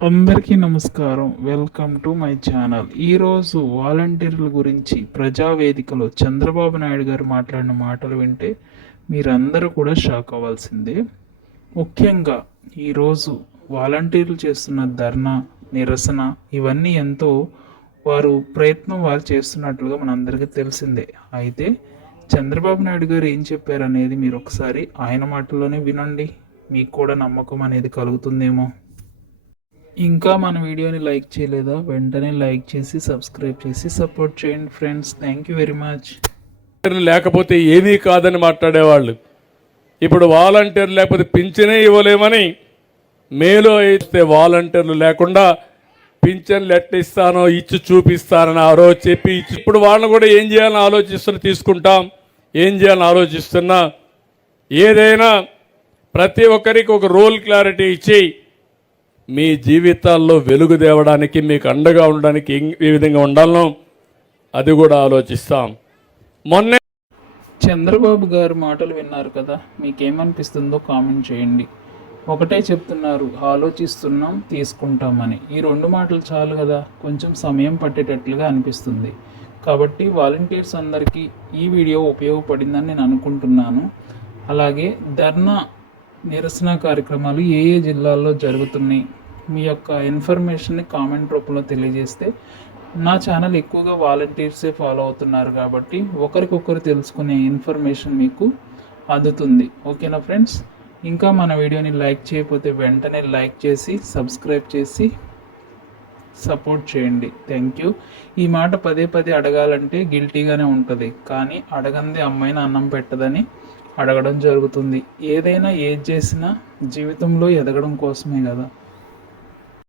అందరికీ నమస్కారం. Welcome to my channel. ఈరోజు వాలంటీర్ల గురించి ప్రజావేదికలో చంద్రబాబు నాయుడు గారు మాట్లాడిన మాటలు వింటే మీరందరూ కూడా షాక్ అవ్వాల్సిందే. ముఖ్యంగా ఈరోజు వాలంటీర్లు చేస్తున్న ధర్నా, నిరసన ఇవన్నీ ఎంతో వారు చేస్తున్నట్లుగా మనందరికీ తెలిసిందే. అయితే చంద్రబాబు నాయుడు గారు ఏం చెప్పారనేది మీరు ఒకసారి ఆయన మాటల్లోనే వినండి. మీకు కూడా నమ్మకం అనేది కలుగుతుందేమో. ఇంకా మన వీడియోని లైక్ చేయలేదా? వెంటనే లైక్ చేసి సబ్స్క్రైబ్ చేసి సపోర్ట్ చేయండి friends. Thank you very much. లేకపోతే ఏమీ కాదని మాట్లాడేవాళ్ళు ఇప్పుడు వాలంటీర్ లేకపోతే పింఛనే ఇవ్వలేమని, మేలో ఇస్తే వాలంటీర్లు లేకుండా పింఛన్లు ఎట్లా ఇస్తానో ఇచ్చి చూపిస్తానని ఆ రోజు చెప్పి ఇప్పుడు వాళ్ళని కూడా ఏం చేయాలని తీసుకుంటాం, ఏం చేయాలని ఆలోచిస్తున్నా. ఏదైనా ప్రతి ఒక్కరికి ఒక రోల్ క్లారిటీ ఇచ్చి మీ జీవితాల్లో వెలుగు తేవడానికి, మీకు అండగా ఉండడానికి ఏ విధంగా ఉండాలనో అది కూడా ఆలోచిస్తాం. మొన్నే చంద్రబాబు గారు మాటలు విన్నారు కదా, మీకేమనిపిస్తుందో కామెంట్ చేయండి. ఒకటే చెప్తున్నారు, ఆలోచిస్తున్నాం తీసుకుంటామని. ఈ రెండు మాటలు చాలు కదా, కొంచెం సమయం పట్టేటట్లుగా అనిపిస్తుంది. కాబట్టి వాలంటీర్స్ అందరికీ ఈ వీడియో ఉపయోగపడిందని నేను అనుకుంటున్నాను. అలాగే ధర్నా నిరసన కార్యక్రమాలు ఏ ఏ జిల్లాల్లో జరుగుతున్నాయి, మీ యొక్క ఇన్ఫర్మేషన్ని కామెంట్ రూపంలో తెలియజేస్తే, నా ఛానల్ ఎక్కువగా వాలంటీర్సే ఫాలో అవుతున్నారు కాబట్టి ఒకరికొకరు తెలుసుకునే ఇన్ఫర్మేషన్ మీకు అందుతుంది. ఓకేనా ఫ్రెండ్స్? ఇంకా మన వీడియోని లైక్ చేయకపోతే వెంటనే లైక్ చేసి సబ్స్క్రైబ్ చేసి సపోర్ట్ చేయండి. Thank you. ఈ మాట పదే పదే అడగాలంటే గిల్టీగానే ఉంటుంది, కానీ అడగంది అమ్మాయిని అన్నం పెట్టదని అడగడం జరుగుతుంది. ఏదైనా ఏది చేసినా జీవితంలో ఎదగడం కోసమే కదా.